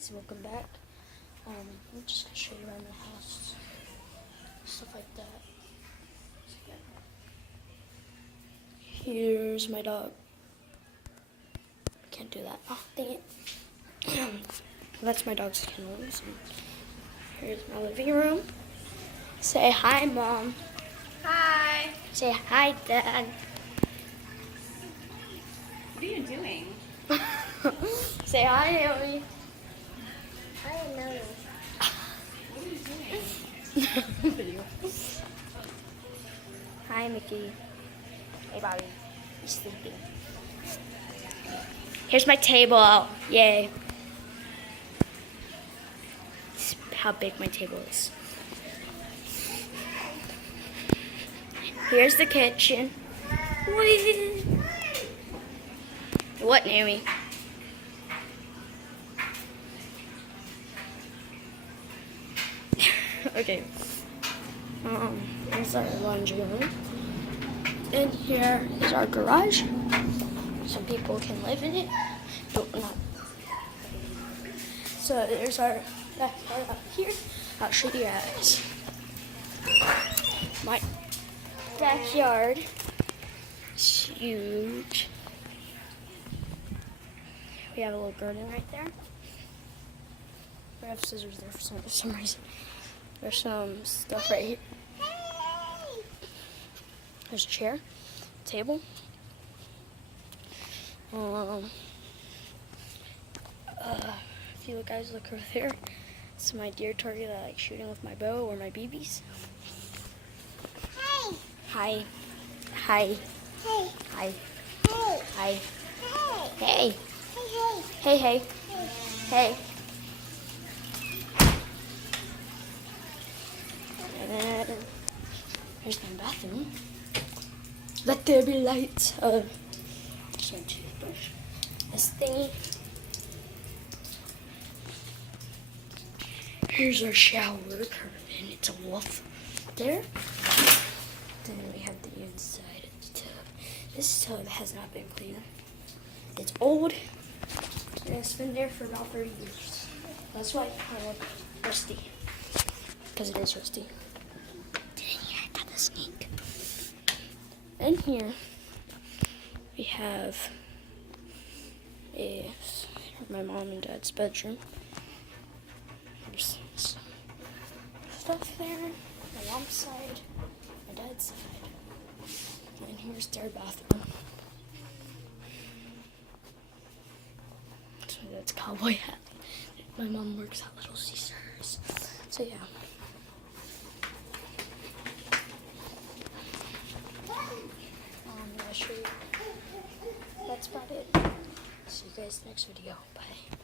guys, welcome back. I'm just gonna show you around the house, stuff like that. So, yeah. Here's my dog. Can't do that. Oh, dang it. That's my dog's kennels. Here's my living room. Say hi, Mom. Hi. Say hi, Dad. What are you doing? Say hi, Naomi. Hi, Naomi. What are you doing? Hi, Mickey. Hey, Bobby. He's sleeping. Here's my table. Yay. This is how big my table is. Here's the kitchen. Whee! What, Naomi? Okay. Here's our laundry room. And here is our garage. Some people can live in it. But not. So there's our backyard out here. I'll show you guys. My backyard is huge. We have a little garden right there. We have scissors there for some reason. There's some stuff right here. There's a chair, table. If you guys look over there, it's my deer target that I like shooting with my bow or my BBs. Hey. Hi. Hi. Hey. Hi. Hey. Hi. Hey. Hey. Hey. Hey, hey. Hey. And then here's my bathroom. Let there be light. Here's my toothbrush. This thingy. Here's our shower curtain. It's a wolf there. Then we have the inside of the tub. This tub has not been cleaned. It's old. And it's been there for about 30 years. That's why it kind of looks rusty. Because it is rusty. Dang it, I got the snake. And here we have my mom and dad's bedroom. There's some stuff there. My mom's side, my dad's side. And here's their bathroom. So that's a cowboy hat. My mom works at Little Caesars. So yeah. I'll show you. That's about it. See you guys next video. Bye.